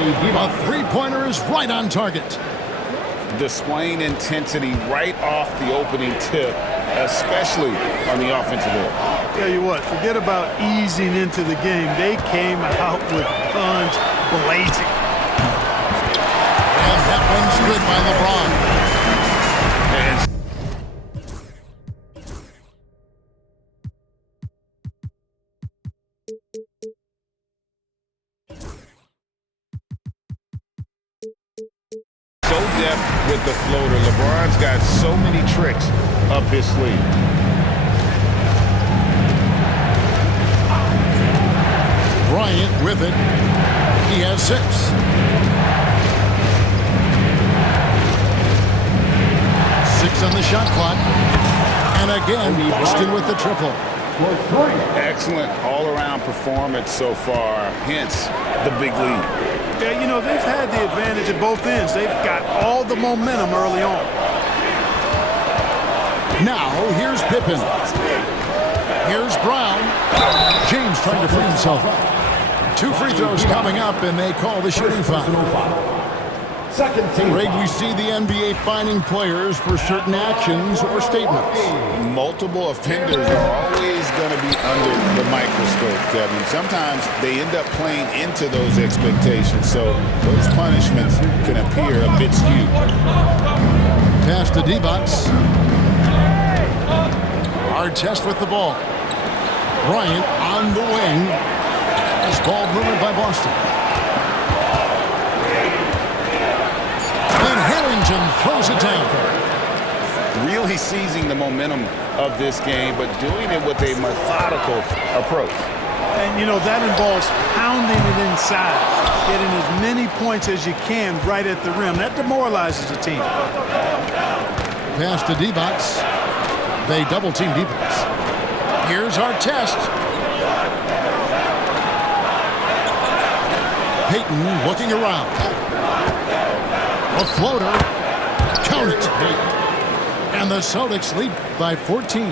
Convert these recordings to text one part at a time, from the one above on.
A three-pointer is right on target. Displaying intensity right off the opening tip, especially on the offensive end. Tell you what, forget about easing into the game. They came out with guns blazing. And that one's good by LeBron. With the floater, LeBron's got so many tricks up his sleeve. Bryant with it. He has 6. Six on the shot clock. And again, Boston with the triple. Excellent all-around performance so far, hence the big lead. Yeah, you know, they've had the advantage at both ends. They've got all the momentum early on. Now, here's Pippen. Here's Brown. James trying to free himself up. 2 free throws coming up, and they call the shooting foul. Greg, we see the NBA fining players for certain actions or statements. Multiple offenders are always going to be under the microscope, Kevin. Sometimes they end up playing into those expectations, so those punishments can appear a bit skewed. Pass to D-Box. Artest with the ball. Bryant on the wing. This ball moved by Boston. Harrington throws it down. Really seizing the momentum of this game, but doing it with a methodical approach. And, you know, that involves pounding it inside, getting as many points as you can right at the rim. That demoralizes the team. Pass to D-Box. They double-team defense. Here's our test. Payton looking around. A floater. Count it. And the Celtics lead by 14.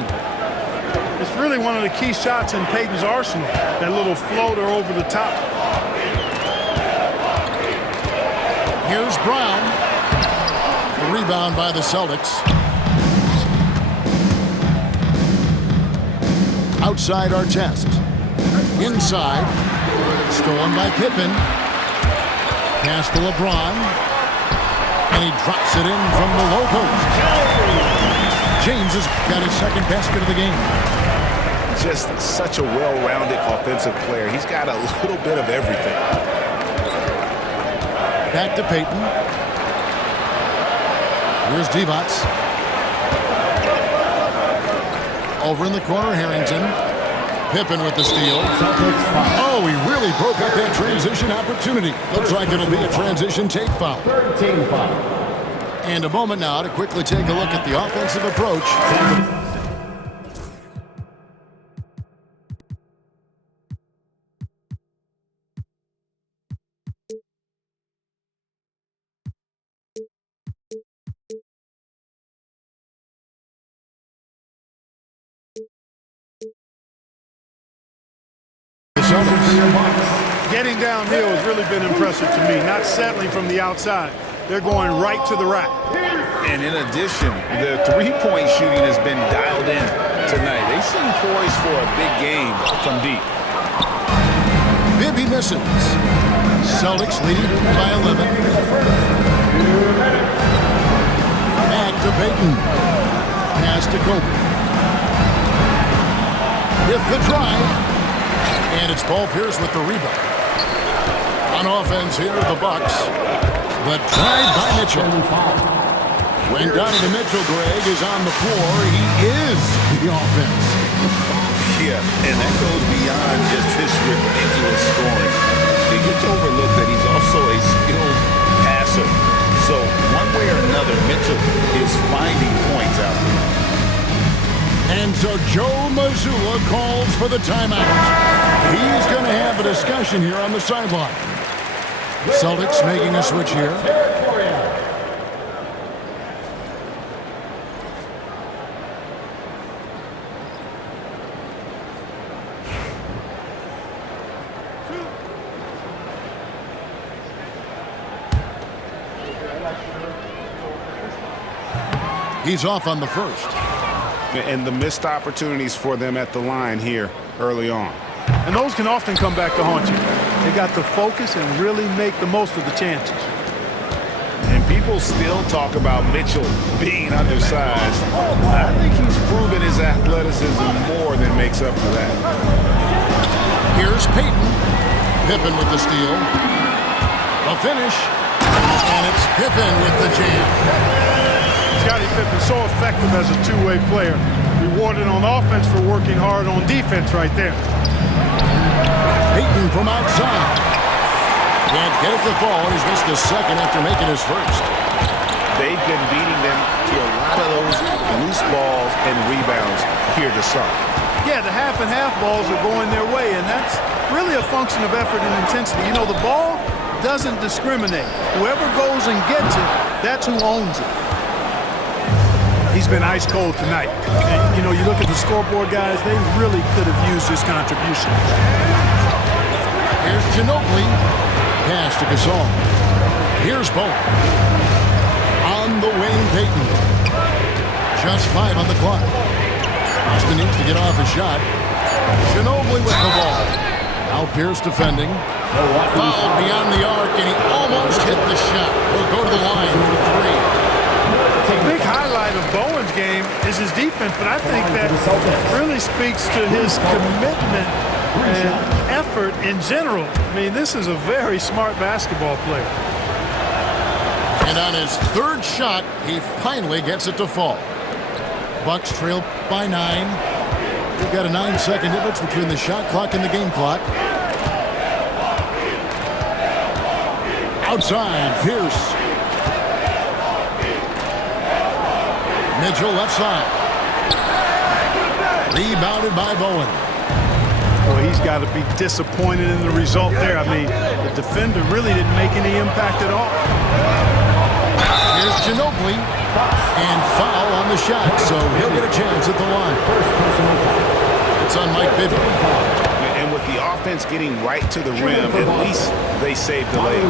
It's really one of the key shots in Payton's arsenal. That little floater over the top. Here's Brown. The rebound by the Celtics. Outside Artest. Inside. Stolen by Pippen. Pass to LeBron. And he drops it in from the low post. James has got his second basket of the game. Just such a well-rounded offensive player. He's got a little bit of everything. Back to Payton. Here's Divac. Over in the corner, Harrington. Pippen with the steal. Oh, he really broke up that transition opportunity. Looks like it'll be a transition take foul. And a moment now to quickly take a look at the offensive approach. Getting downhill has really been impressive to me, not settling from the outside. They're going right to the rack. And in addition, the three-point shooting has been dialed in tonight. They seem poised for a big game from deep. Bibby misses. Celtics leading by 11. Back to Payton. Pass to Kobe. With the drive. And it's Paul Pierce with the rebound. On offense here, the Bucks. But tied by Mitchell. When Donovan Mitchell, Greg, is on the floor, he is the offense. Yeah, and that goes beyond just his ridiculous scoring. It gets overlooked that he's also a skilled passer. So one way or another, Mitchell is finding points out there. And so Joe Mazzulla calls for the timeout. He's going to have a discussion here on the sideline. Celtics making a switch here. He's off on the first. And the missed opportunities for them at the line here early on. And those can often come back to haunt you. They got to focus and really make the most of the chances. And people still talk about Mitchell being undersized. I think he's proven his athleticism more than makes up for that. Here's Payton. Pippen with the steal. A finish. And it's Pippen with the jam. Scottie Pippen so effective as a two-way player. Rewarded on offense for working hard on defense right there. Payton from outside. Can't get it to fall. He's missed a second after making his first. They've been beating them to a lot of those loose balls and rebounds here to start. Yeah, the half-and-half balls are going their way, and that's really a function of effort and intensity. You know, the ball doesn't discriminate. Whoever goes and gets it, that's who owns it. He's been ice cold tonight. And, you know, you look at the scoreboard, guys, they really could have used his contribution. Here's Ginobili. Pass to Gasol. Here's Bowen. On the wing, Payton. Just 5 on the clock. Austin needs to get off a shot. Ginobili with the ball. Now Pierce defending. Fouled beyond the arc, and he almost hit the shot. He'll go to the line for 3. The big highlight of Bowen's game is his defense, but I think that really speaks to his commitment and effort in general. I mean, this is a very smart basketball player. And on his third shot, he finally gets it to fall. Bucks trail by 9. We've got a 9-second difference between the shot clock and the game clock. Outside, Pierce. Mitchell left side. Rebounded by Bowen. Well, he's got to be disappointed in the result there. I mean, the defender really didn't make any impact at all. Here's Ginobili. And foul on the shot, so he'll get a chance at the line. It's on Mike Bibby. And with the offense getting right to the rim, at least they saved the layup.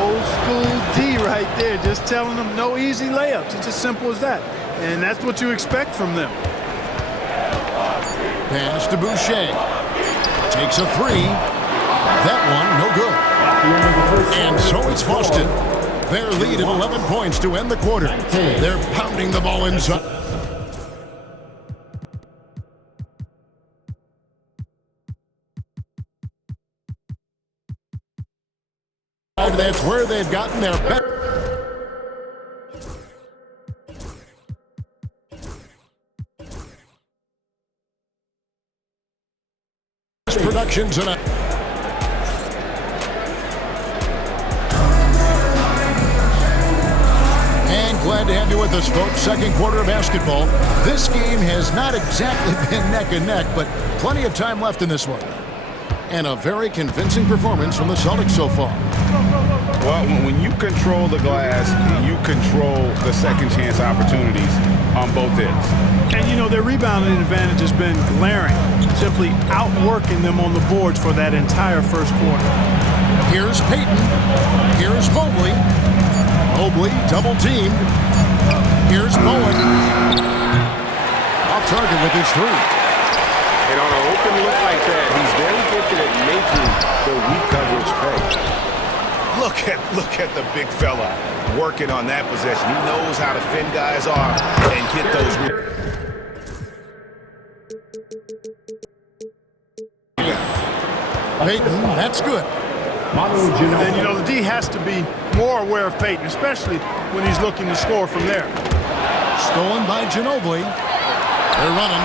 Old school D right there, just telling them no easy layups. It's as simple as that. And that's what you expect from them. Pass to Boucher. Takes a 3. That one, no good. And so it's Boston. Their lead at 11 points to end the quarter. They're pounding the ball inside. That's where they've gotten their best production tonight. And glad to have you with us, folks. Second quarter of basketball. This game has not exactly been neck and neck, but plenty of time left in this one. And a very convincing performance from the Celtics so far. Well, when you control the glass, you control the second chance opportunities on both ends. And, you know, their rebounding advantage has been glaring, simply outworking them on the boards for that entire first quarter. Here's Payton. Here's Mobley. Mobley double-teamed. Here's Bowen. Off target with his 3. And on an open look like that, he's very gifted at making the weak coverage pay. Look at the big fella working on that possession. He knows how to fend guys off and get those. Payton, that's good. And, you know, the D has to be more aware of Payton, especially when he's looking to score from there. Stolen by Ginobili. They're running.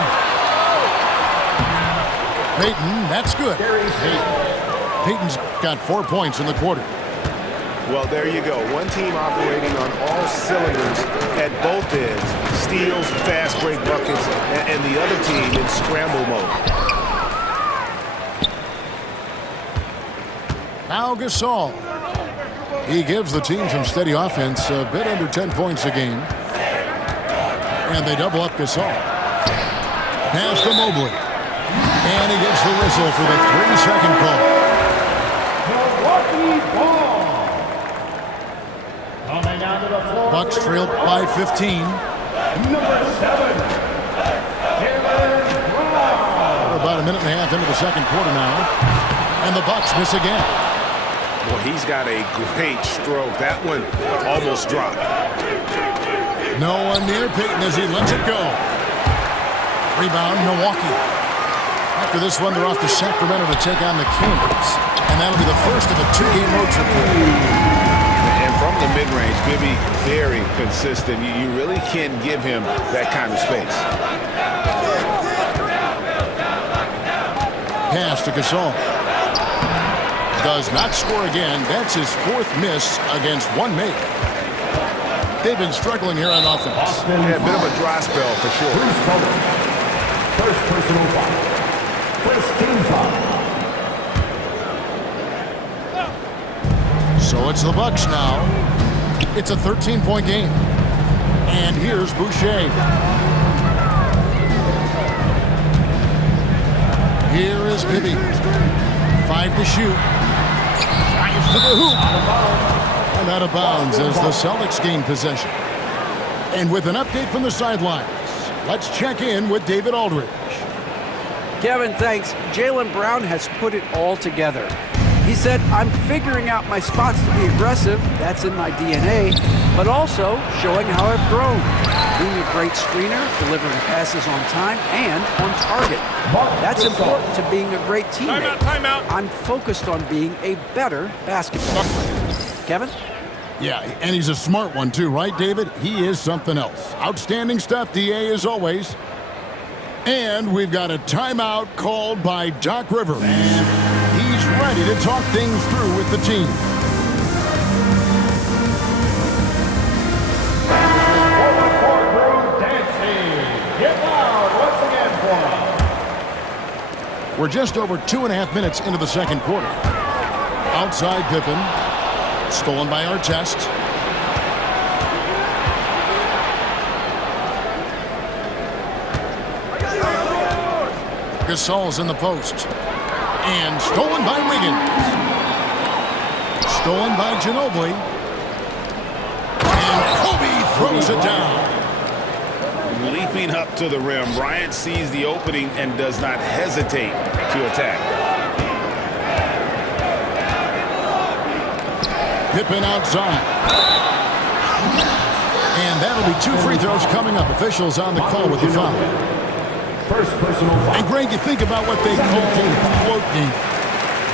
Payton, that's good. Payton's got 4 points in the quarter. Well, there you go. One team operating on all cylinders at both ends. Steals, fast break buckets, and the other team in scramble mode. Now Gasol. He gives the team some steady offense, a bit under 10 points a game. And they double up Gasol. Pass to Mobley. And he gets the whistle for the 3-second call. Milwaukee ball. Coming out of Bucks trail by 15. Number 7. We're about a minute and a half into the second quarter now. And the Bucks miss again. Well, he's got a great stroke. That one almost dropped. No one near Peyton as he lets it go. Rebound, Milwaukee. After this one, they're off to Sacramento to take on the Kings. And that'll be the first of a 2-game road trip for them. And from the mid-range, Bibby, very consistent. You really can't give him that kind of space. Pass to Gasol. Does not score again. That's his 4th miss against one make. They've been struggling here on offense. Yeah, a bit of a dry spell for sure. First personal foul. First team foul. So it's the Bucks now. It's a 13-point game. And here's Boucher. Here is Bibby. 5 to shoot. Drives to the hoop. And out of bounds as the Celtics gain possession. And with an update from the sidelines, let's check in with David Aldridge. Kevin, thanks. Jaylen Brown has put it all together. He said, I'm figuring out my spots to be aggressive. That's in my DNA. But also showing how I've grown. Being a great screener, delivering passes on time and on target. That's important to being a great teammate. Timeout. I'm focused on being a better basketball player. Kevin? Yeah, and he's a smart one too, right, David? He is something else. Outstanding stuff, DA, as always. And we've got a timeout called by Doc Rivers. And he's ready to talk things through with the team. We're just over 2.5 minutes into the second quarter. Outside Pippen. Stolen by Artest. Gasol's in the post. And stolen by Wiggins. Stolen by Ginobili. And Kobe throws it down. Leaping up to the rim, Bryant sees the opening and does not hesitate to attack. Pippen outside. And that'll be 2 free throws coming up. Officials on the call with the foul. First personal foul. And Greg, you think about what they call a float game.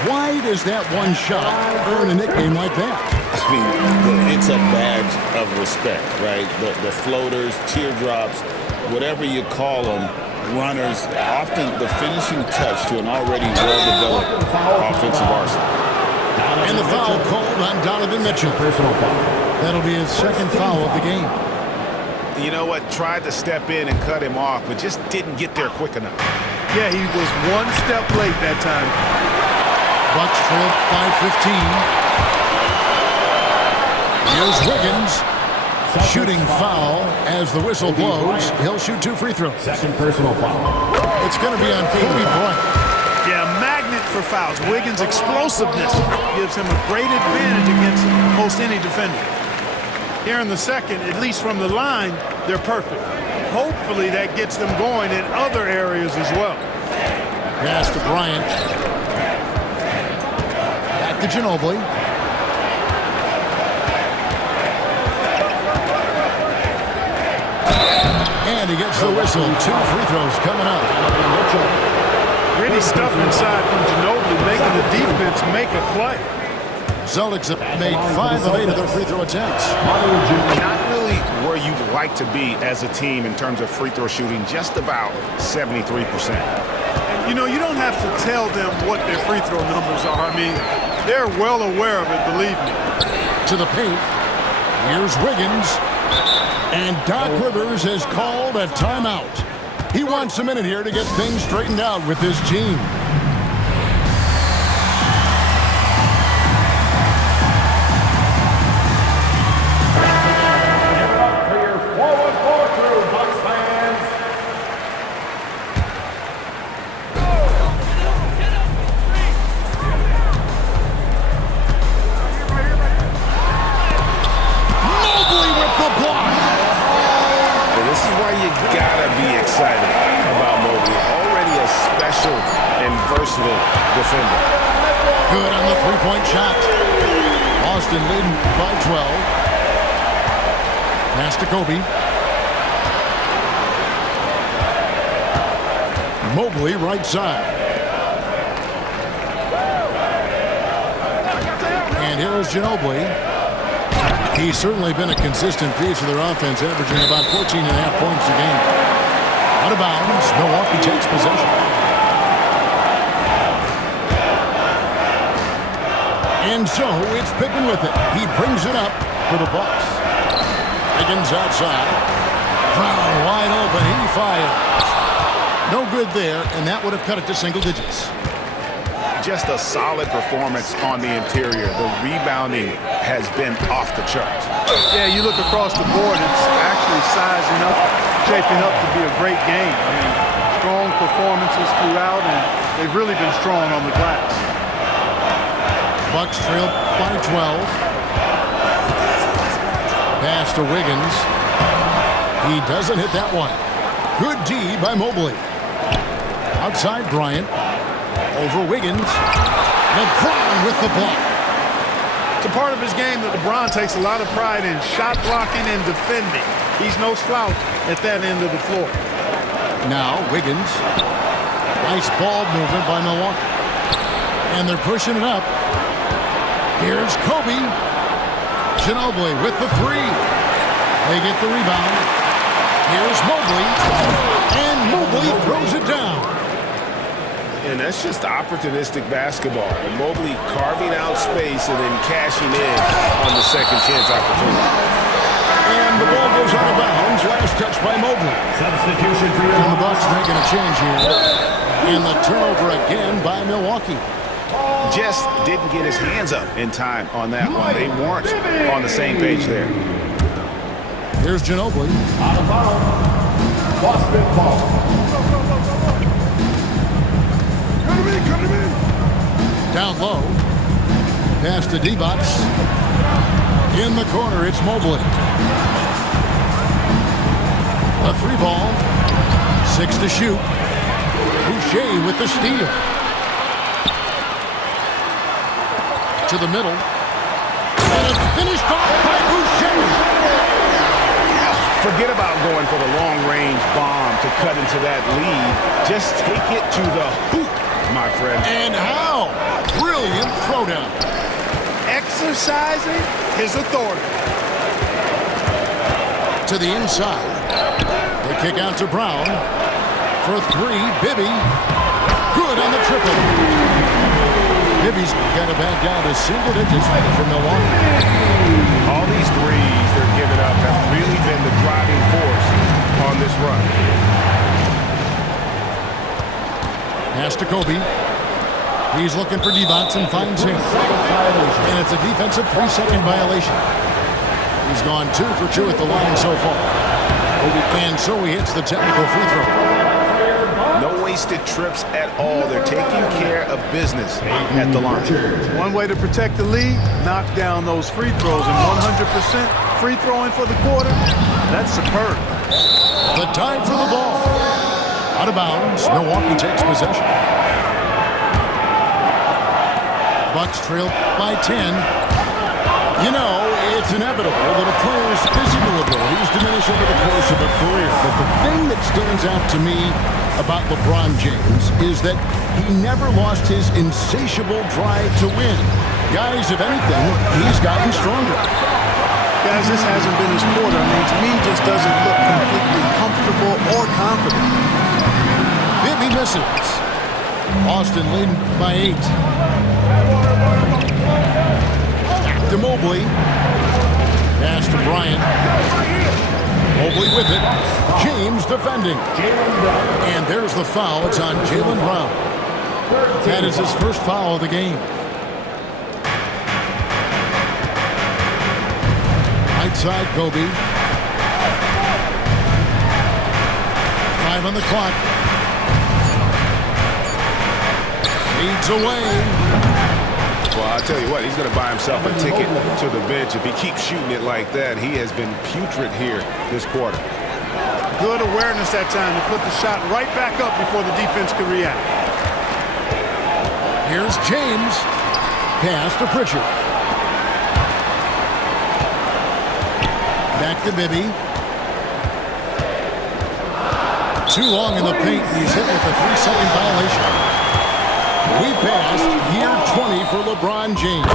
Why does that one shot earn a nickname like that? I mean, it's a badge of respect, right? The floaters, teardrops, whatever you call them, runners, often the finishing touch to an already well-developed offensive arsenal. And the foul called on Donovan Mitchell. Personal foul. That'll be his second foul of the game. You know what? Tried to step in and cut him off, but just didn't get there quick enough. Yeah, he was one step late that time. Bucks trail by 15. Here's Wiggins. Shooting foul as the whistle blows. He'll shoot 2 free throws. Second personal foul. It's going to be on Kobe Bryant. Yeah, magnet for fouls. Wiggins' explosiveness gives him a great advantage against most any defender. Here in the second, at least from the line, they're perfect. Hopefully that gets them going in other areas as well. Pass to Bryant. Back to Ginobili. And he gets the whistle. 2 free throws coming up. Gritty stuff inside from Ginobili, making the defense make a play. Celtics have made 5 of 8 of their free throw attempts. Not really where you'd like to be as a team in terms of free throw shooting, just about 73%. You know, you don't have to tell them what their free throw numbers are. I mean, they're well aware of it, believe me. To the paint. Here's Wiggins. And Doc Rivers has called a timeout. He wants a minute here to get things straightened out with his team. aggressive and versatile defender. Good on the three-point shot. Boston leading by 12. Pass to Kobe. Mobley right side. And here is Ginobili. He's certainly been a consistent piece of their offense, averaging about 14.5 points a game. Out of bounds, Milwaukee takes possession. And so it's Pippen with it. He brings it up for the Bucks. Higgins outside. Brown wide open. He fires. No good there, and that would have cut it to single digits. Just a solid performance on the interior. The rebounding has been off the charts. Yeah, you look across the board, it's actually sizing up, shaping up to be a great game. I mean, strong performances throughout, and they've really been strong on the glass. Bucks trail by 12. Pass to Wiggins. He doesn't hit that one. Good D by Mobley. Outside Bryant. Over Wiggins. LeBron with the block. It's a part of his game that LeBron takes a lot of pride in, shot blocking and defending. He's no slouch at that end of the floor. Now Wiggins. Nice ball movement by Milwaukee. And they're pushing it up. Here's Kobe. Ginobili with the three. They get the rebound. Here's Mobley. And Mobley throws it down. And that's just opportunistic basketball. And Mobley carving out space and then cashing in on the second chance opportunity. And the ball goes out of bounds. Last touch by Mobley. Substitution for your And the Bucks making a change here. And the turnover again by Milwaukee. Just didn't get his hands up in time on that one. They weren't on the same page there. Here's Ginobili. out of bounds. Boston ball. Down low. Pass to D-Box. In the corner, it's Mobley. A three ball. 6 to shoot. Boucher with the steal. To the middle. And it's finished off by Boucher. Forget about going for the long-range bomb to cut into that lead. Just take it to the hoop, my friend. And how? Brilliant throwdown. Exercising his authority. To the inside. The kick out to Brown. For three, Bibby. Good on the triple. Bibby's got it back down to single digits for Milwaukee. All these threes they're giving up have really been the driving force on this run. Pass to Kobe. He's looking for D-Box and finds him. And it's a defensive 3-second violation. He's gone 2 for 2 at the line so far. And so he hits the technical free throw. No wasted trips at all. They're taking care of business at the line. One way to protect the lead, knock down those free throws, and 100% free throwing for the quarter, that's superb. The time for the ball. Out of bounds. Milwaukee takes possession. Bucks trail by 10. You know, it's inevitable that a player's physical abilities diminish over the course of a career. But the thing that stands out to me about LeBron James is that he never lost his insatiable drive to win. Guys, if anything, he's gotten stronger. Guys, this hasn't been his quarter. I mean, to me, he just doesn't look completely comfortable or confident. Bibby misses. Boston leading by 8. To Mobley. Pass to Bryant. Mobley with it. James defending. And there's the foul. It's on Jaylen Brown. That is his first foul of the game. Right side, Kobe. 5 on the clock. Leads away. Well, I'll tell you what, he's going to buy himself a ticket to the bench. If he keeps shooting it like that, he has been putrid here this quarter. Good awareness that time to put the shot right back up before the defense could react. Here's James. Pass to Pritchard. Back to Bibby. Too long in the paint. He's hit with a 3-second violation. We passed year 20 for LeBron James.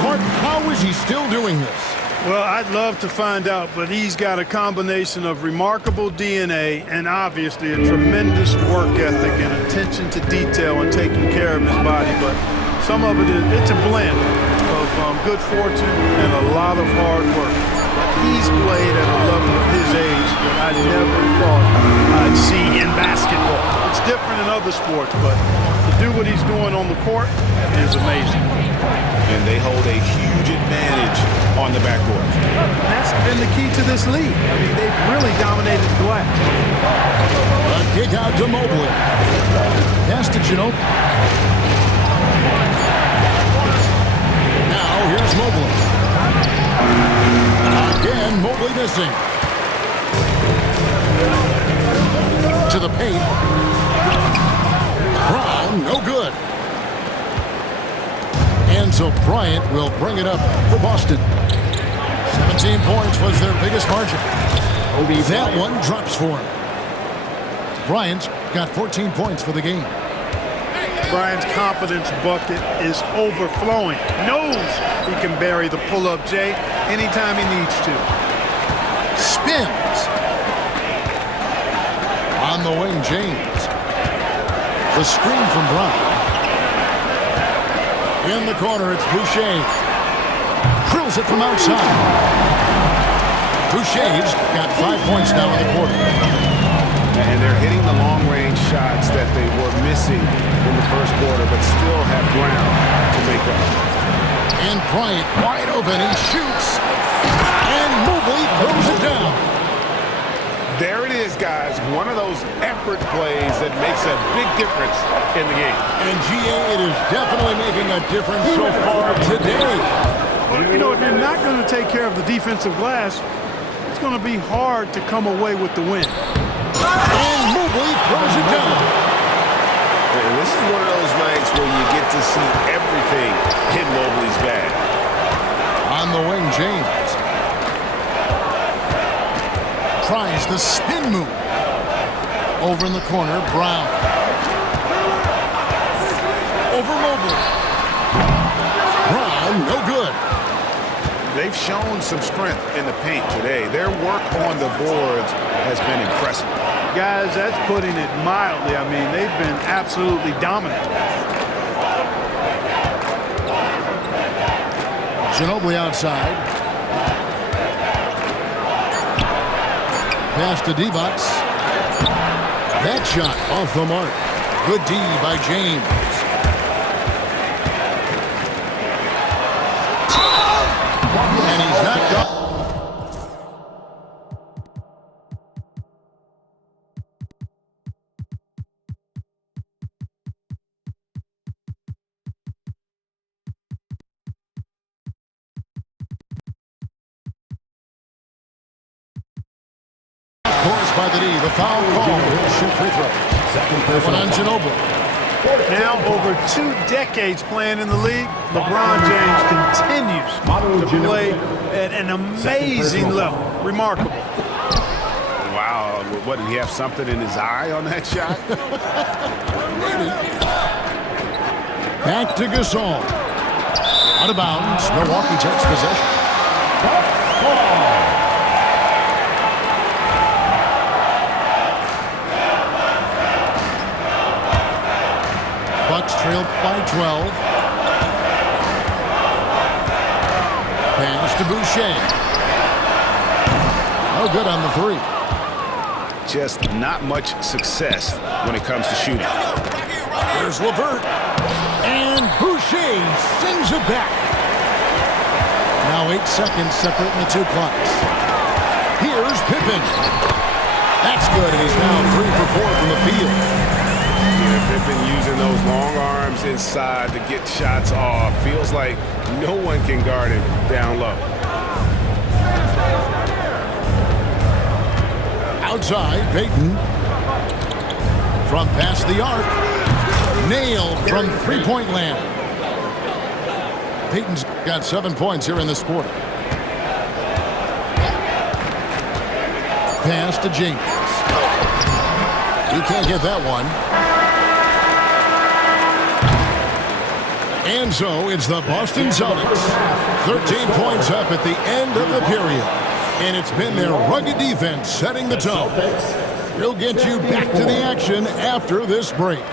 Clark, how is he still doing this? Well, I'd love to find out, but he's got a combination of remarkable DNA and obviously a tremendous work ethic and attention to detail and taking care of his body. But some of it's a blend of good fortune and a lot of hard work. He's played at a level of his age that I never thought I'd see in basketball. It's different in other sports, but to do what he's doing on the court is amazing. And they hold a huge advantage on the backcourt. That's been the key to this league. I mean, they've really dominated the glass. A kick out to Mobley. Pass to Ginobili. Now here's Mobley. Again, Mobley missing. To the paint. Brown, no good. And so Bryant will bring it up for Boston. 17 points was their biggest margin. That one drops for him. Bryant's got 14 points for the game. Bryant's confidence bucket is overflowing. Knows he can bury the pull-up J anytime he needs to. Spins. On the wing, James. The screen from Brown. In the corner, it's Boucher. Drills it from outside. Boucher's got 5 points now in the quarter. And they're hitting the long-range shots that they were missing in the first quarter, but still have ground to make up. And Bryant wide open. He shoots. And Mobley throws it down. There it is, guys. One of those effort plays that makes a big difference in the game. And GA, it is definitely making a difference so far today. Well, you know, if you're not going to take care of the defensive glass, it's going to be hard to come away with the win. And Mobley throws it down. And this is one of those nights where you get to see everything in Mobley's bag. On the wing, James. Tries the spin move. Over in the corner, Brown. Over Mobley. Brown, no good. They've shown some strength in the paint today. Their work on the boards has been impressive. Guys, that's putting it mildly. I mean, they've been absolutely dominant. Ginobili outside. Pass to D-Box. That shot off the mark. Good D by James. And he's knocked up. By the D, the foul call. He'll shoot free throw. One on Ginobili. Now over 2 decades playing in the league, LeBron James continues to play at an amazing level. Remarkable. Wow. What, did he have something in his eye on that shot? Back to Gasol. Out of bounds. Milwaukee takes possession. Bucks trail by 12. Pass to Boucher. No good on the three. Just not much success when it comes to shooting. Here's LeVert. And Boucher sends it back. Now 8 seconds separating the two clocks. Here's Pippen. That's good, and he's now 3 for 4 from the field. They've been using those long arms inside to get shots off. Feels like no one can guard him down low. Outside, Payton. From past the arc. Nailed from three-point land. Payton's got 7 points here in this quarter. Pass to James. He can't get that one. And so it's the Boston Celtics. 13 points up at the end of the period. And it's been their rugged defense setting the tone. We'll get you back to the action after this break.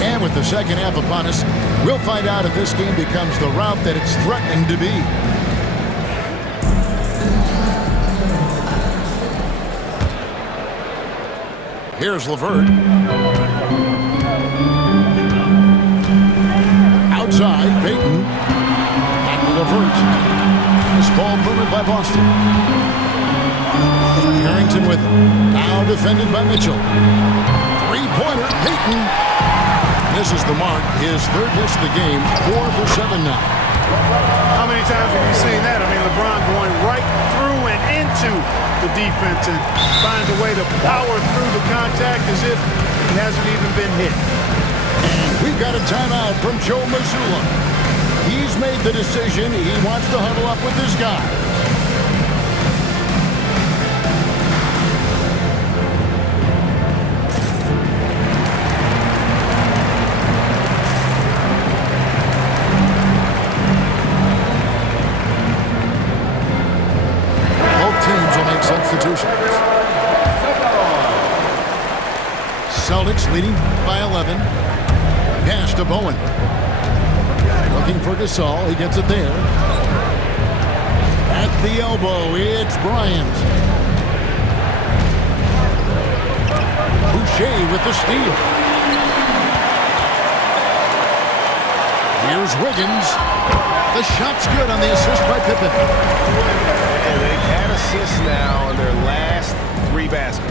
And with the second half upon us, we'll find out if this game becomes the route that it's threatening to be. Here's LeVert. Outside, Payton. Back to LeVert. This ball moved by Boston. Harrington with it. Now defended by Mitchell. Three-pointer, Payton. Misses the mark. His third miss of the game. 4 for 7 now. How many times have you seen that? I mean, LeBron going right through and into the defense and finds a way to power through the contact as if he hasn't even been hit. And we've got a timeout from Joe Mazzulla. He's made the decision. He wants to huddle up with this guy. Substitutions. Celtics leading by 11. Pass to Bowen. Looking for Gasol. He gets it there. At the elbow, it's Bryant. Boucher with the steal. Here's Wiggins. The shot's good on the assist by Pippen. And they've had assists now in their last 3 baskets.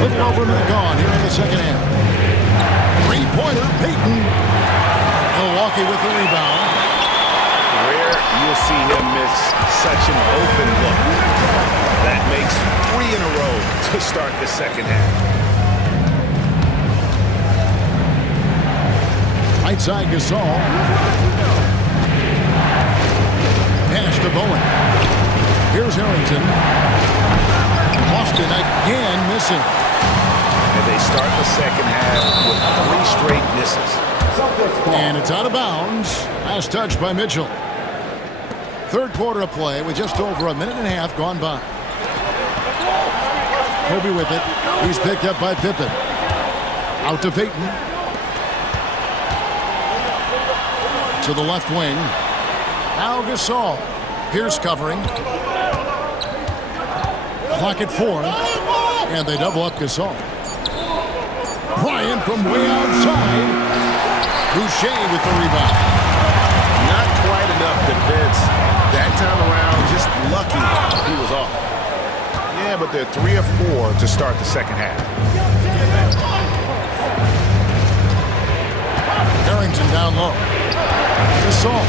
Little over a minute gone here in the second half. Three-pointer, Payton. Milwaukee with the rebound. Rare you'll see him miss such an open look. That makes 3 in a row to start the second half. Right side, Gasol. Pass to Bowen. Here's Harrington. Boston again missing. And they start the second half with 3 straight misses. And it's out of bounds. Last touch by Mitchell. Third quarter of play with just over a minute and a half gone by. Kobe with it. He's picked up by Pippen. Out to Payton. To the left wing. Now Gasol. Pierce covering. Clock at 4. And they double up Gasol. Bryant from way outside. Boucher with the rebound. Not quite enough defense. That time around, just lucky he was off. Yeah, but they're 3 or 4 to start the second half. Harrington down low. Gasol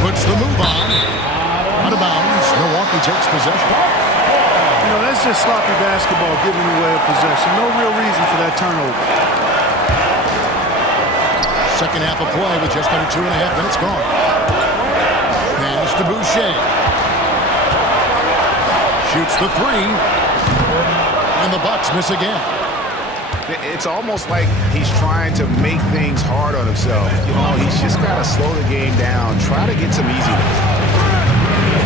puts the move on. Out of bounds. Milwaukee takes possession. You know, that's just sloppy basketball giving away a possession. No real reason for that turnover. Second half of play with just under 2.5 minutes gone. Pass to Boucher. Shoots the 3. And the Bucks miss again. It's almost like he's trying to make things hard on himself. You know, he's just got to slow the game down, try to get some easiness.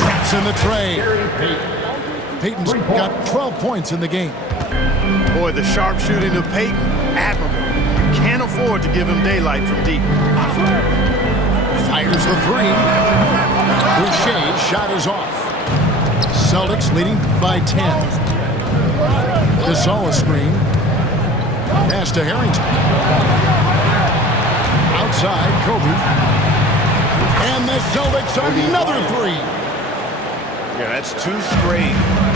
Traps in the trade. Payton's got 12 points in the game. Boy, the sharp shooting of Payton, admirable. You can't afford to give him daylight from deep. Fires the 3. Boucher's shot is off. Celtics leading by 10. Gasol a screen. Pass to Harrington. Outside, Kobe. And the Celtics another 3. Yeah, that's 2 straight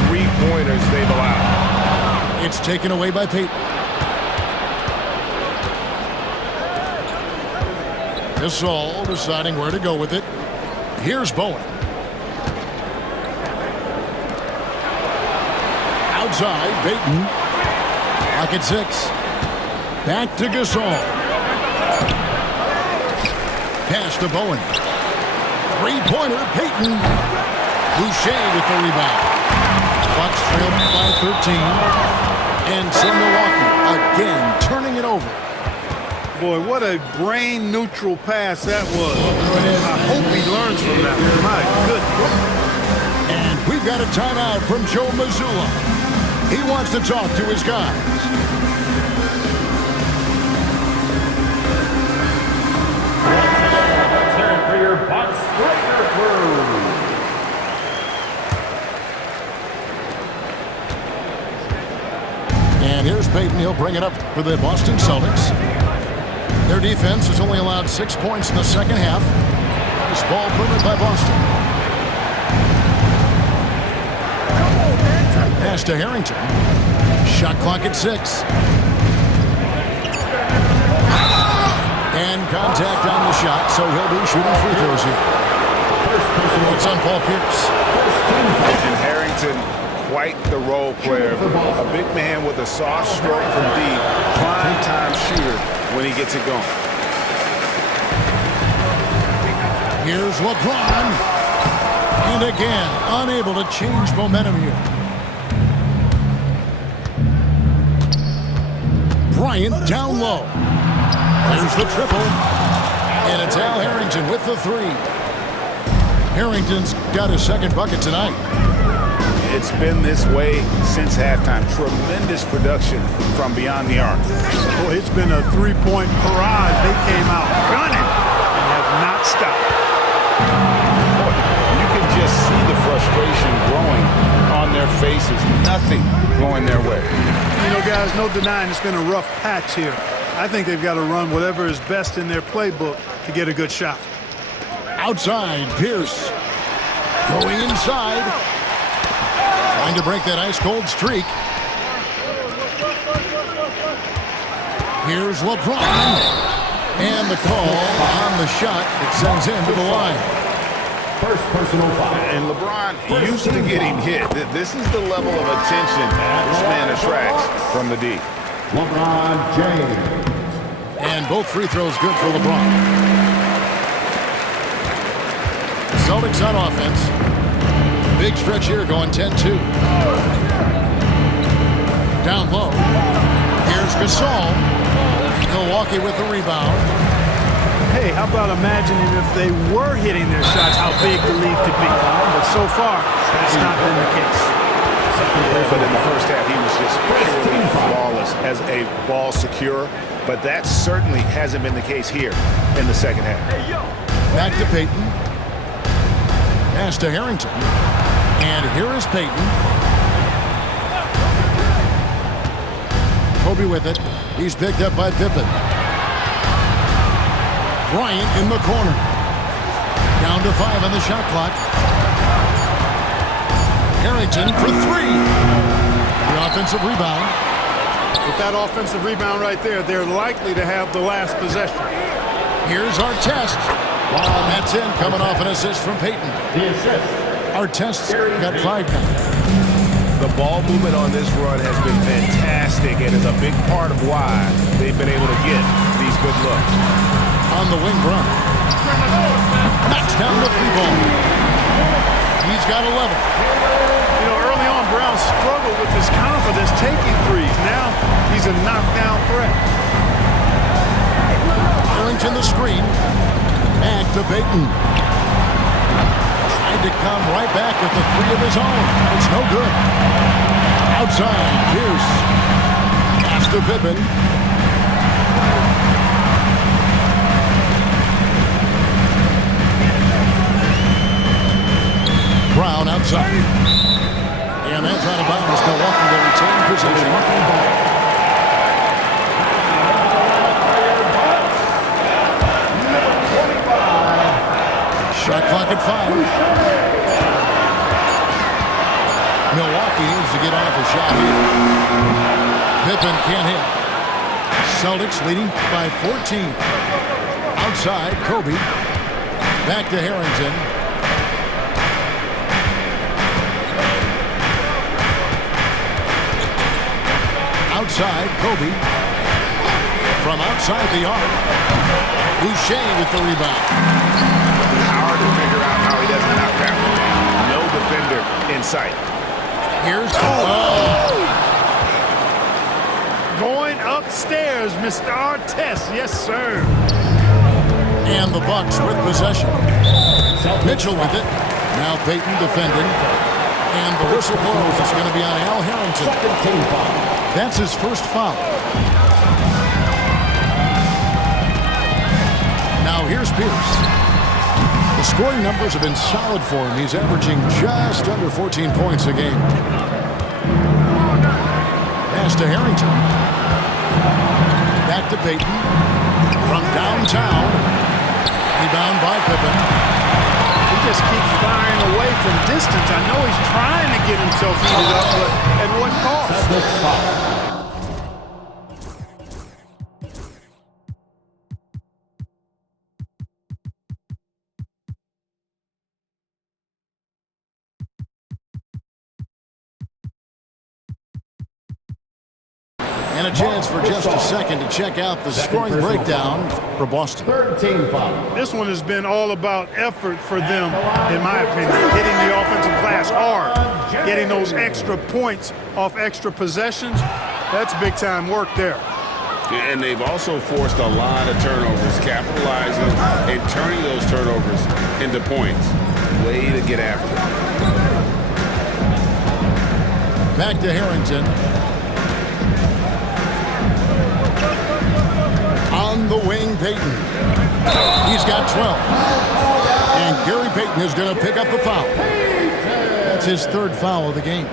3-pointers they've allowed. It's taken away by Payton. Gasol deciding where to go with it. Here's Bowen. Outside, Payton. Lock at 6. Back to Gasol. Pass to Bowen. Three-pointer, Payton. Boucher with the rebound. Bucks trail by 13. And so Milwaukee again turning it over. Boy, what a brain-neutral pass that was. I hope he learns from that. My goodness. And we've got a timeout from Joe Mazzulla. He wants to talk to his guys. Turn for your Bucks Breaker crew. And here's Payton. He'll bring it up for the Boston Celtics. Their defense has only allowed 6 points in the second half. Nice ball movement by Boston. Pass to Harrington. Shot clock at 6. And contact on the shot, so he'll be shooting free throws here. It's on Paul Pierce. And Harrington, quite the role player. A big man with a soft stroke from deep. Prime time shooter when he gets it going. Here's LeBron. And again, unable to change momentum here. Bryant down low. There's the triple. And it's Al Harrington with the 3. Harrington's got his second bucket tonight. It's been this way since halftime. Tremendous production from beyond the arc. Boy, it's been a three-point barrage. They came out gunning and have not stopped. You can just see the frustration growing on their faces. Nothing going their way. You know, guys, no denying it's been a rough patch here. I think they've got to run whatever is best in their playbook to get a good shot. Outside, Pierce. Going inside. Trying to break that ice-cold streak. Here's LeBron. And the call on the shot that sends him to the line. First personal foul. And LeBron used to getting hit. This is the level of attention this man attracts from the D. LeBron James. And both free throws good for LeBron. Celtics on offense. Big stretch here going 10-2. Down low. Here's Gasol. Milwaukee with the rebound. Hey, how about imagining if they were hitting their shots, how big the lead could be. But so far, that's not been the case. But in the first half, he was just purely flawless as a ball securer. But that certainly hasn't been the case here in the second half. Back to Payton. Pass to Harrington. And here is Payton. Kobe with it. He's picked up by Pippen. Bryant in the corner. Down to 5 on the shot clock. Harrington for 3. The offensive rebound. With that offensive rebound right there, they're likely to have the last possession. Here's Artest. That's in, coming off an assist from Payton. The assist. Artest's got 5 now. The ball movement on this run has been fantastic and is a big part of why they've been able to get these good looks. On the wing run. Knocks down the free ball. He's got 11. You know, early on, Brown struggled with his confidence taking threes. Now he's a knockdown threat. Harrington the screen. Back to Payton. Tried to come right back with the 3 of his own. It's no good. Outside, Pierce. Pass to Pippen. Brown outside. And that's out of bounds. Milwaukee will retain possession. Shot clock at 5. Milwaukee needs to get off a shot here. Pippen can't hit. Celtics leading by 14. Outside, Kobe. Back to Harrington. Outside, Kobe. From outside the arc. Boucher with the rebound. Hard to figure out how he doesn't knock that one down. No defender in sight. Here's Going upstairs, Mr. Artest. Yes, sir. And the Bucks with possession. Mitchell with it. Now Payton defending. And the whistle blows. It's going to be on Al Harrington. Second team foul. That's his first foul. Now here's Pierce. The scoring numbers have been solid for him. He's averaging just under 14 points a game. Pass to Harrington. Back to Payton. From downtown. Rebound by Pippen. He just keeps firing away from distance. I know he's trying to get himself heated up, but at what cost? Celtics foul. And a chance for just a second to check out the scoring breakdown for Boston. Third team foul. This one has been all about effort for them, in my opinion. Hitting the offensive glass hard, getting those extra points off extra possessions. That's big-time work there. And they've also forced a lot of turnovers, capitalizing and turning those turnovers into points. Way to get after it. Back to Harrington. On the wing, Payton. He's got 12. And Gary Payton is going to pick up the foul. That's his third foul of the game.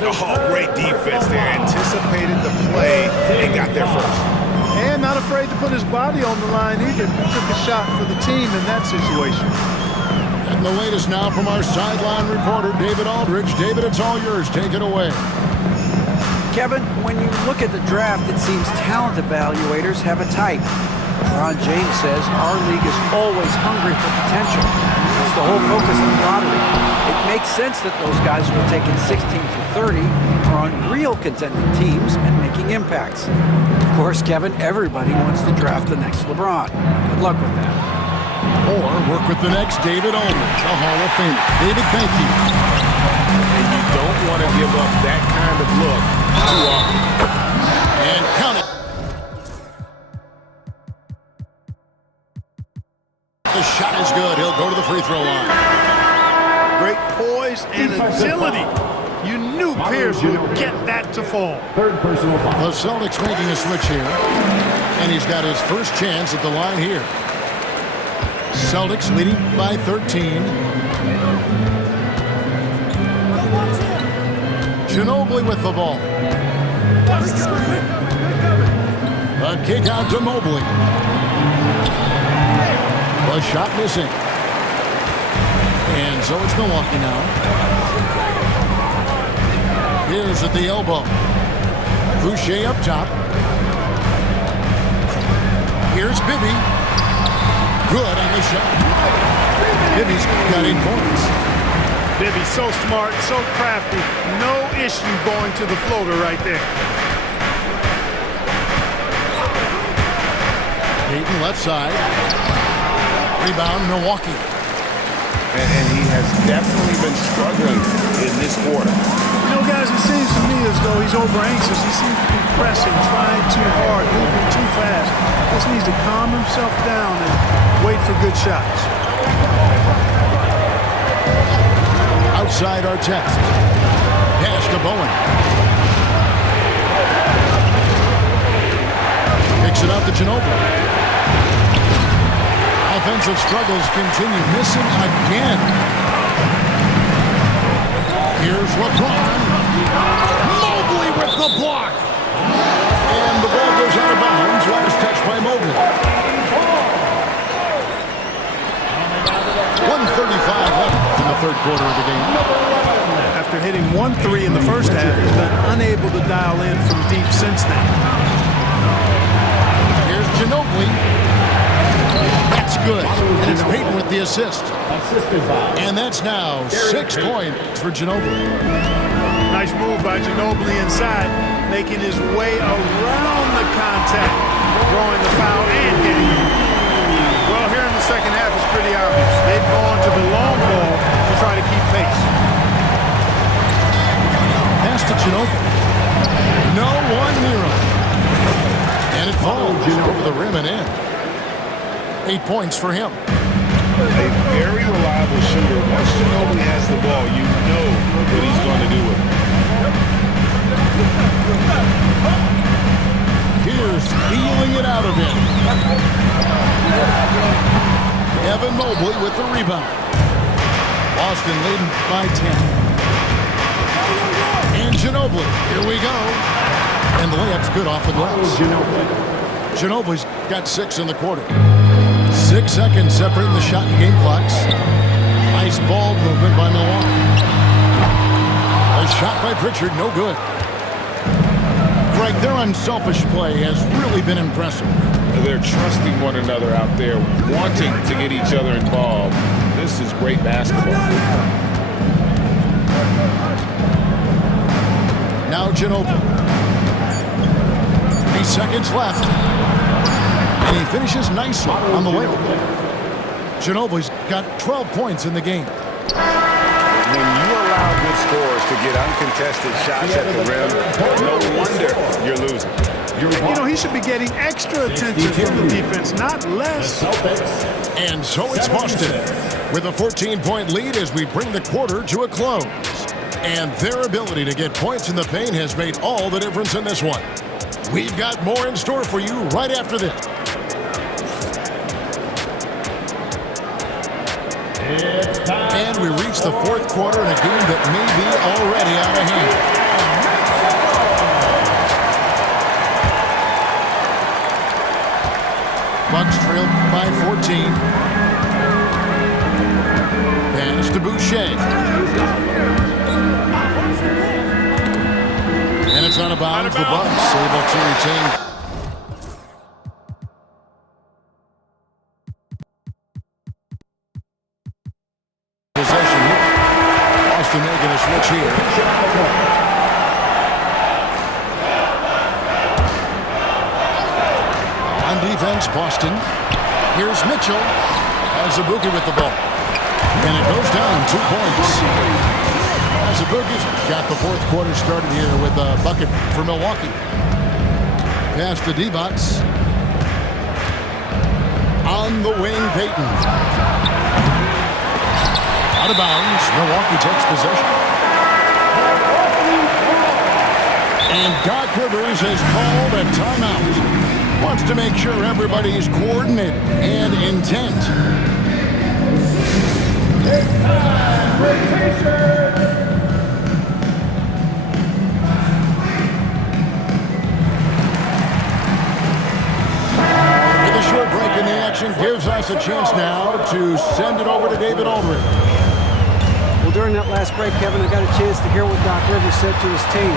Oh, great defense there. Anticipated the play and got there first. And not afraid to put his body on the line either. Took a shot for the team in that situation. And the latest now from our sideline reporter, David Aldridge. David, it's all yours. Take it away. Kevin, when you look at the draft, it seems talent evaluators have a type. LeBron James says our league is always hungry for potential. That's the whole focus of the lottery. It makes sense that those guys who are taken 16 through 30 are on real contending teams and making impacts. Of course, Kevin, everybody wants to draft the next LeBron. Good luck with that. Or work with the next David Aldridge, a Hall of Famer. David, thank you. And you don't want to give up that kind of look too often. And count it. The shot is good. He'll go to the free throw line. Great poise and agility. You knew Pierce would get that to fall. Third personal foul. The Celtics making a switch here. And he's got his first chance at the line here. Celtics leading by 13. Ginobili with the ball. A kick out to Mobley. A shot missing. And so it's Milwaukee now. Here's at the elbow. Boucher up top. Here's Bibby. Good on the shot. Bibby's got 8 points. Bibby's so smart, so crafty. No issue going to the floater right there. Payton left side. Rebound, Milwaukee. And he has definitely been struggling in this quarter. You know, guys, it seems to me as though he's over anxious. He seems to be pressing, trying too hard, moving too fast. Just needs to calm himself down and wait for good shots. Outside Artest. Pass to Bowen. Kicks it out to Ginobili. Offensive struggles continue. Missing again. Here's LeBron. Mobley with the block. And the ball goes out of bounds. Last touch by Mobley. 1:35 left in the third quarter of the game. After hitting 1-3 in the first half, he's been unable to dial in from deep since then. Here's Ginobili. good. And it's Payton with the assist. Assisted by. And that's now 6 points for Ginobili. Nice move by Ginobili inside, making his way around the contact, drawing the foul and getting it. Well, here in the second half, it's pretty obvious. They've gone to the long ball to try to keep pace. Pass to Ginobili. No one near him. And it falls over the rim and in. 8 points for him. A very reliable shooter. Once Ginobili has the ball, you know what he's going to do with it. Here's feeling it out of him. Evan Mobley with the rebound. Boston leading by 10. And Ginobili, here we go. And the layup's good off the glass. Ginobili's got 6 in the quarter. 6 seconds separating the shot and game clocks. Nice ball movement by Milwaukee. A shot by Pritchard, no good. Greg, their unselfish play has really been impressive. They're trusting one another out there, wanting to get each other involved. This is great basketball. Now Ginobili. 3 seconds left. And he finishes nicely on the layup. Ginobili's got 12 points in the game. When you allow good scorers to get uncontested shots at the rim, no wonder you're losing. You know, he should be getting extra attention from the defense, not less. And so it's Boston with a 14-point lead as we bring the quarter to a close. And their ability to get points in the paint has made all the difference in this one. We've got more in store for you right after this. And we reach the fourth quarter in a game that may be already out of hand. Bucks trail by 14. Pass to Boucher. And it's out of bounds. The Bucks able to retain. Possession here. Boston making a switch here. On defense, Boston. Here's Mitchell. Azubuike with the ball. And it goes down 2 points. Azubuike's got the fourth quarter started here with a bucket for Milwaukee. Pass to Divac. On the wing, Payton. Out of bounds. Milwaukee takes possession. And Doc Rivers has called a timeout. Wants to make sure everybody's coordinated and intent. It's time for T-shirts. The short break in the action gives us a chance now to send it over to David Aldridge. Well, during that last break, Kevin, I got a chance to hear what Doc Rivers said to his team.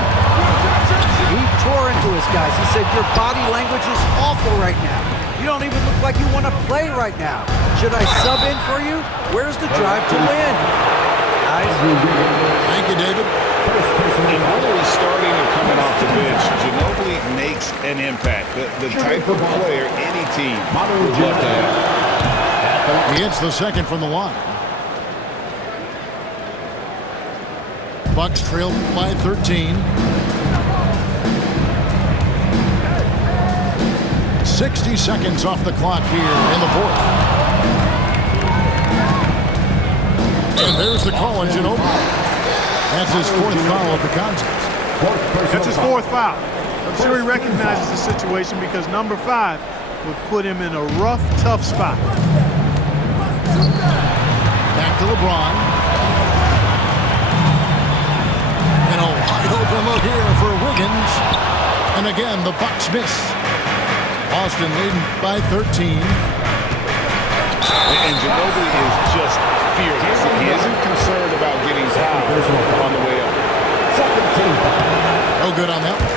He tore into his guys. He said, your body language is awful right now. You don't even look like you want to play right now. Should I sub in for you? Where's the drive to win? Guys. Thank you, David. If only starting or coming off the bench, Ginobili makes an impact. The type of player any team would love to have. He hits the second from the line. Bucks trail by 13. 60 seconds off the clock here in the fourth. And there's the call on Ginobili. That's his fourth foul of the contest. That's his fourth foul. I'm sure he recognizes the situation because number 5 would put him in a rough, tough spot. Back to LeBron. And a wide open look here for Wiggins. And again, the Bucks miss. Boston leading by 13. And Ginobili is just fearless. He isn't concerned about getting fouled on the way up. Second team foul. No good on that one.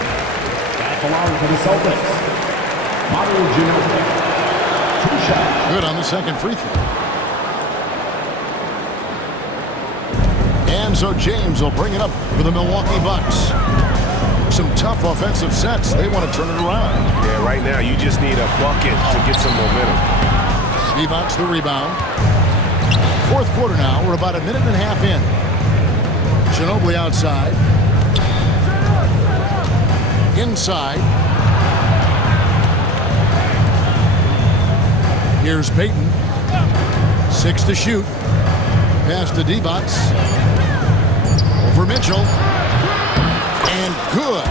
That belongs to the Celtics. Manu Ginobili. Good on the second free throw. And so James will bring it up for the Milwaukee Bucks. Some tough offensive sets. They want to turn it around. Yeah, right now you just need a bucket to get some momentum. Divac the rebound. Fourth quarter now. We're about a minute and a half in. Ginobili outside. Inside. Here's Payton. 6 to shoot. Pass to Divac. Over Mitchell. And good.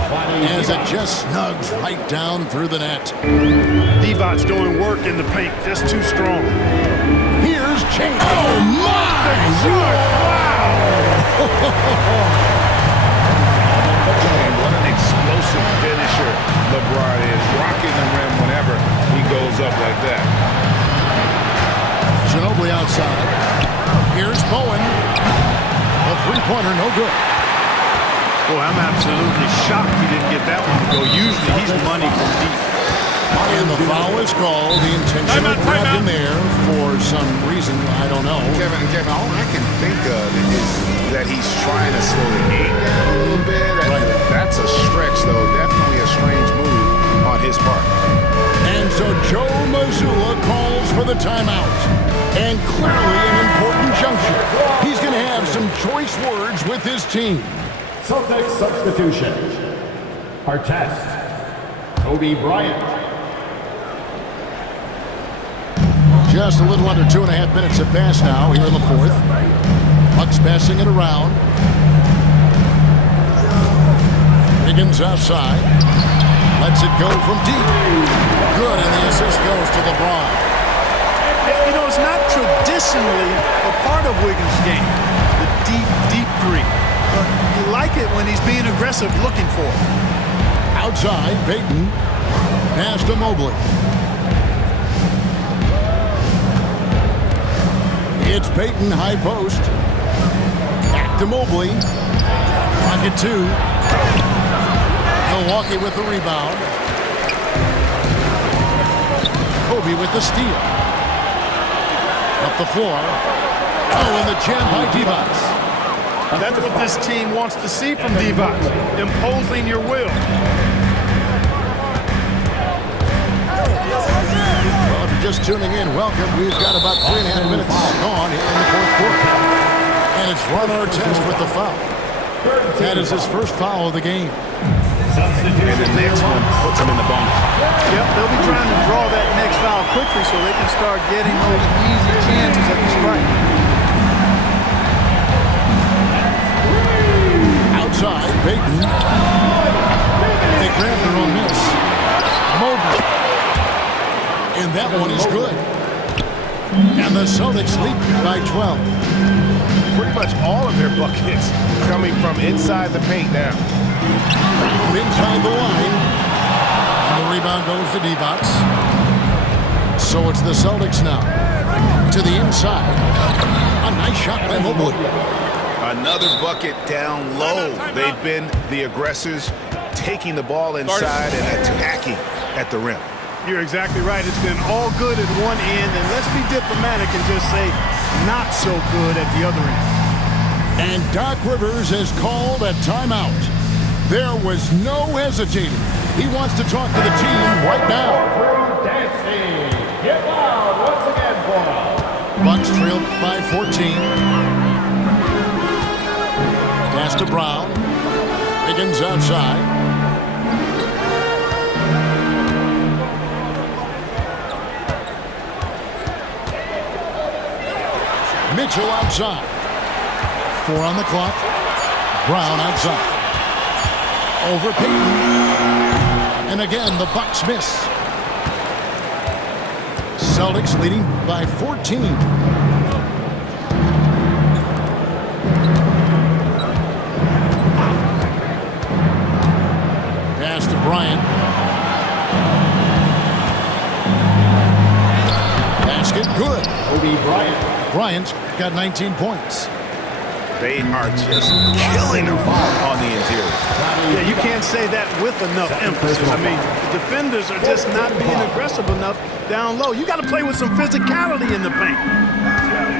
As it just snugs right down through the net. Divac doing work in the paint. Just too strong. Here's James. Oh, my! Wow! And what an explosive finisher LeBron is. Rocking the rim whenever he goes up like that. Ginobili outside. Here's Bowen. A three-pointer, no good. Boy, I'm absolutely shocked he didn't get that one to go. Usually he's money from deep. And the foul is called. The intentional grab in there for some reason. I don't know. Kevin, all I can think of is that he's trying to slow the game down a little bit. That's a stretch, though. Definitely a strange move on his part. And so Joe Mazzulla calls for the timeout. And clearly an important juncture. He's going to have some choice words with his team. Celtics substitution. Artest. Kobe Bryant. Just a little under 2.5 minutes have passed now here in the fourth. Bucks passing it around. Higgins outside. Lets it go from deep. Good, and the assist goes to LeBron. Yeah, you know, it's not traditionally a part of Wiggins' game, the deep three. But you like it when he's being aggressive looking for it. Outside, Payton. Pass to Mobley. It's Payton, high post. Back to Mobley. Pocket 2. Milwaukee with the rebound. Kobe with the steal. Up the floor. Oh, and the jam by Divac. That's what this team wants to see from Divac, imposing your will. Well, if you're just tuning in, welcome. We've got about 3.5 minutes gone here in the fourth quarter. And it's Ron Artest with the foul. That is his first foul of the game. And the next one puts him in the bonus. Yep, they'll be trying to draw that next foul quickly so they can start getting those easy chances at the strike. Outside, Payton. They grab their own miss. Mobley. And that one is good. And the Celtics lead by 12. Pretty much all of their buckets coming from inside the paint now. Inside the line. And the rebound goes to Divac. So it's the Celtics now. To the inside. A nice shot by Mobley. Another bucket down low. They've been the aggressors, taking the ball inside and attacking at the rim. You're exactly right. It's been all good at one end, and let's be diplomatic and just say not so good at the other end. And Doc Rivers has called a timeout. There was no hesitating. He wants to talk to the team right now. Dancing. Get loud once again for us. Bucks trailed by 14. Pass to Brown. Higgins outside. Mitchell outside. 4 on the clock. Brown outside. Over Payton. And again, the Bucks miss. Celtics leading by 14. Pass to Bryant. Basket good. Kobe Bryant. Bryant got 19 points. They are just killing them on the interior. Yeah, you can't say that with enough emphasis. I mean, the defenders are just not being aggressive enough down low. You got to play with some physicality in the paint.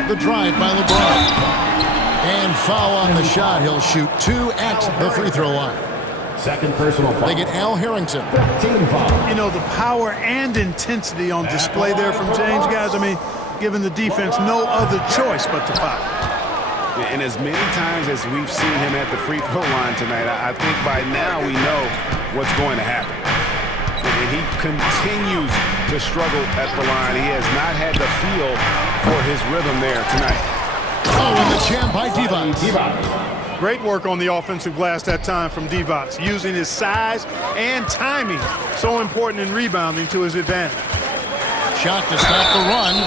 The drive by LeBron. And foul on the shot. He'll shoot 2 at the free throw line. Second personal foul. They get Al Harrington. Team foul. You know, the power and intensity on display there from James, guys. I mean, giving the defense no other choice but to foul. And as many times as we've seen him at the free throw line tonight, I think by now we know what's going to happen. And he continues to struggle at the line. He has not had the feel for his rhythm there tonight. Oh, and the jam by Divac. Great work on the offensive glass that time from Divac, using his size and timing, so important in rebounding, to his advantage. Shot to stop the run.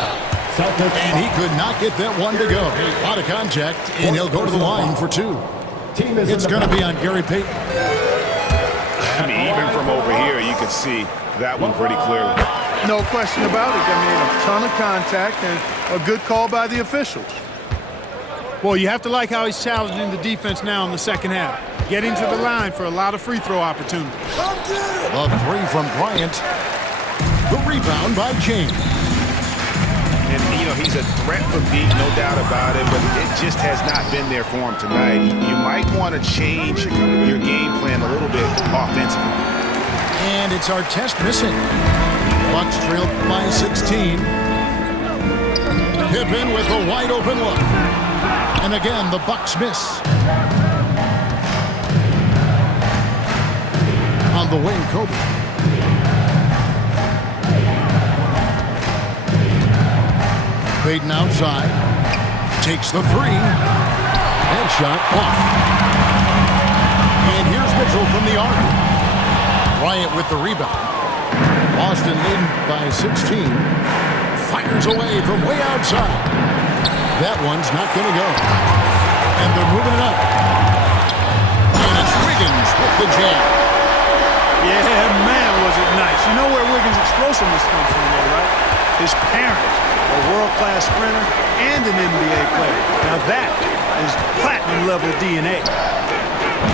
And he could not get that one to go. Out of contact, and he'll go to the line for 2. It's going to be on Gary Payton. I mean, even from over here, you could see that one pretty clearly. No question about it. I mean, a ton of contact and a good call by the officials. Well, you have to like how he's challenging the defense now in the second half. Getting to the line for a lot of free throw opportunities. The 3 from Bryant. The rebound by James. And, you know, he's a threat for deep, no doubt about it, but it just has not been there for him tonight. You might want to change your game plan a little bit offensively. And it's Artest missing. Bucks trailed by 16. Pippen with a wide open look. And again, the Bucks miss. On the wing, Kobe. Payton outside. Takes the 3. And shot off. And here's Mitchell from the arc. Bryant with the rebound. Boston leading by 16. Fires away from way outside. That one's not going to go. And they're moving it up. And it's Wiggins with the jam. Yeah, man, was it nice. You know where Wiggins' explosiveness comes from, though, right? His parents, a world-class sprinter and an NBA player. Now that is platinum-level DNA.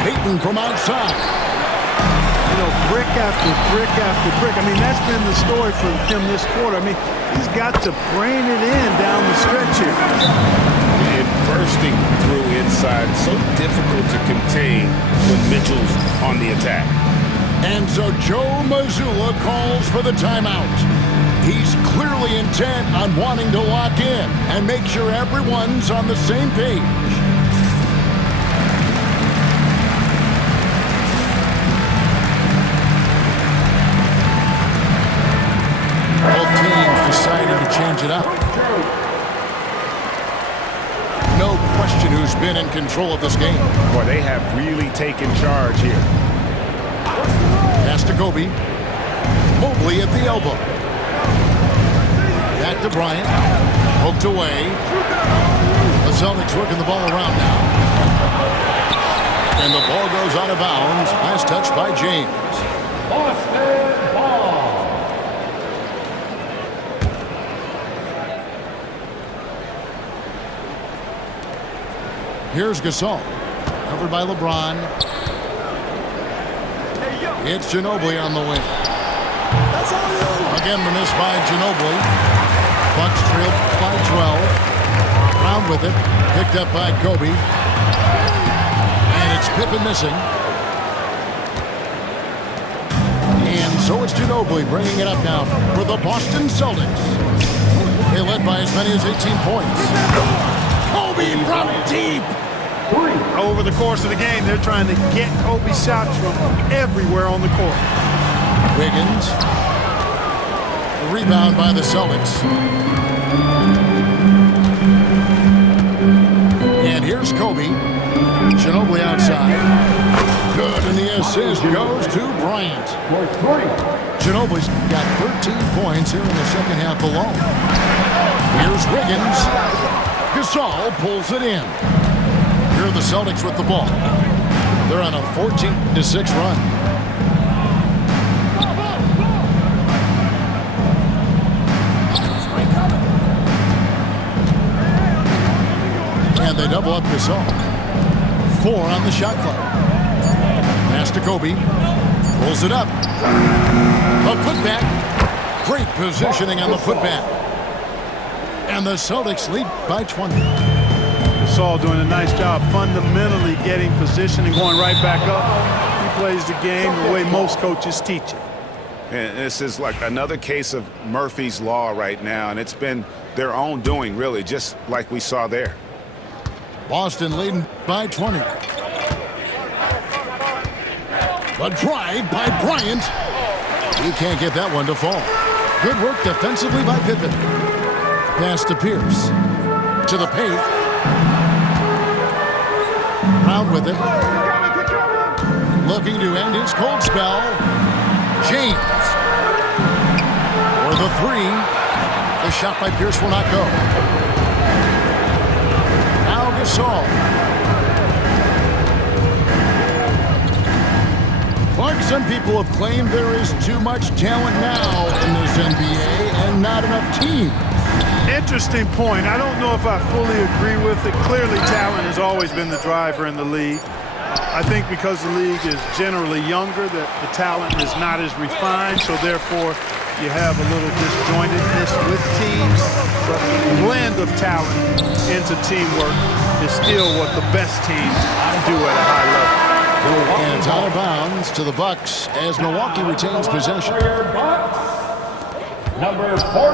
Payton from outside. You know, brick after brick after brick. I mean, that's been the story for him this quarter. I mean, he's got to brain it in down the stretch here. And bursting through inside, so difficult to contain when Mitchell's on the attack. And so Joe Mazzulla calls for the timeout. He's clearly intent on wanting to lock in and make sure everyone's on the same page. Both teams decided to change it up. No question who's been in control of this game. Boy, they have really taken charge here. Pass to Kobe. Mobley at the elbow. Back to Bryant. Poked away. The Celtics working the ball around now. And the ball goes out of bounds. Last touch by James. Boston ball. Here's Gasol. Covered by LeBron. It's Ginobili on the wing. Again, the miss by Ginobili. Bucks trailed by 12. Brown with it. Picked up by Kobe. And it's Pippen missing. And so it's Ginobili bringing it up now for the Boston Celtics. They led by as many as 18 points. Kobe from deep. Over the course of the game, they're trying to get Kobe shots from everywhere on the court. Wiggins. The rebound by the Celtics. And here's Kobe. Ginobili outside. Good, and the assist goes to Bryant. Ginobili's got 13 points here in the second half alone. Here's Wiggins. Gasol pulls it in. Here are the Celtics with the ball. They're on a 14-6 run. And they double up Gasol. 4 on the shot clock. Pass pass to Kobe. Pulls it up. A putback. Great positioning on the putback. And the Celtics lead by 20. Gasol doing a nice job fundamentally getting position and going right back up. He plays the game the way most coaches teach it. And this is like another case of Murphy's Law right now, and it's been their own doing, really, just like we saw there. Boston leading by 20. A drive by Bryant. He can't get that one to fall. Good work defensively by Pippen. Pass to Pierce. To the paint. Brown with it. Looking to end his cold spell. James. For the three. The shot by Pierce will not go. Now Gasol. Clark, some people have claimed there is too much talent now in this NBA and not enough teams. Interesting point. I don't know if I fully agree with it. Clearly, talent has always been the driver in the league. I think because the league is generally younger, that the talent is not as refined, so therefore you have a little disjointedness with teams. But the blend of talent into teamwork is still what the best teams do at a high level. And it's out of bounds to the Bucks as Milwaukee retains possession. Number 45.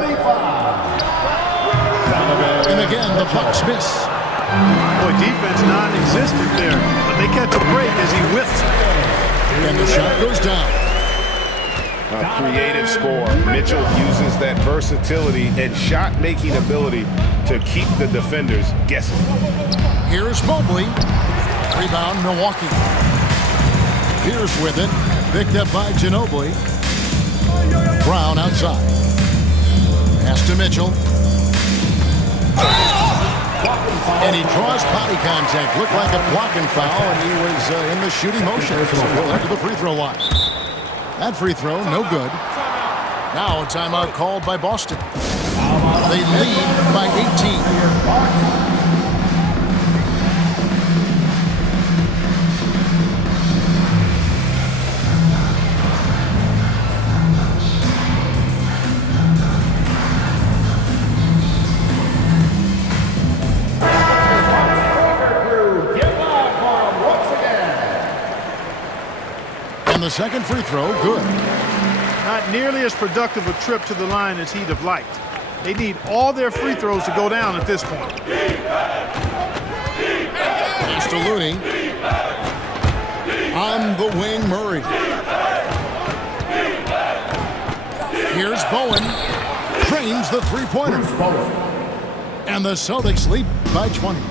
And again, the Bucks miss. Boy, defense non-existent there, but they catch a break as he whiffs. And the shot goes down. A creative score. Mitchell uses that versatility and shot-making ability to keep the defenders guessing. Here's Mobley. Rebound, Milwaukee. Pierce with it. Picked up by Ginobili. Brown outside. Pass to Mitchell. And he draws body contact. Looked like a blocking foul, and he was in the shooting motion. So he'll head to the free throw line. That free throw, no good. Now a timeout called by Boston. They lead by 18. And the second free throw, good. Not nearly as productive a trip to the line as he'd have liked. They need all their free throws to go down at this point. Pass to Looney. On the wing, Murray. Here's Bowen. Drains the three-pointer. And the Celtics lead by 20.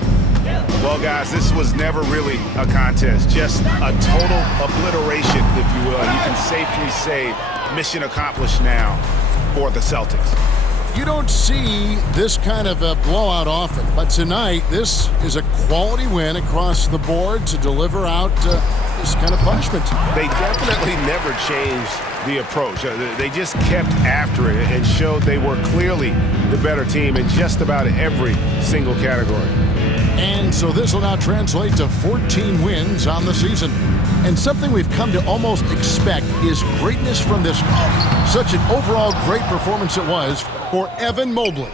Well, guys, this was never really a contest. Just a total obliteration, if you will. You can safely say mission accomplished now for the Celtics. You don't see this kind of a blowout often, but tonight this is a quality win across the board to deliver out this kind of punishment. They definitely never changed the approach. They just kept after it and showed they were clearly the better team in just about every single category. And so this will now translate to 14 wins on the season. And something we've come to almost expect is greatness from this guy. Such an overall great performance it was for Evan Mobley.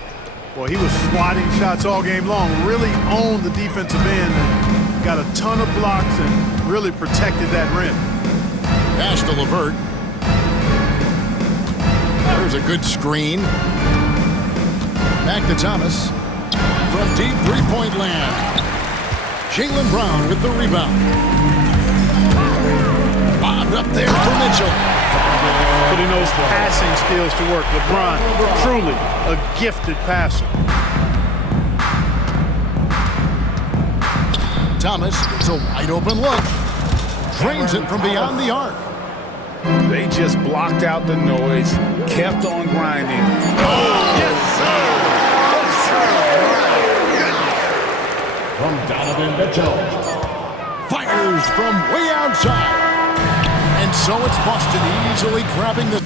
Well, he was swatting shots all game long, really owned the defensive end, and got a ton of blocks and really protected that rim. Pass to LeVert. There's a good screen. Back to Thomas. From deep three-point land. Jaylen Brown with the rebound. Bobbed up there for Mitchell. Putting those passing skills to work. LeBron, truly a gifted passer. Thomas, it's a wide open look. Drains it from beyond the arc. They just blocked out the noise, kept on grinding. Oh, yes, sir! From Donovan Mitchell. Fires from way outside. And so it's Boston easily grabbing the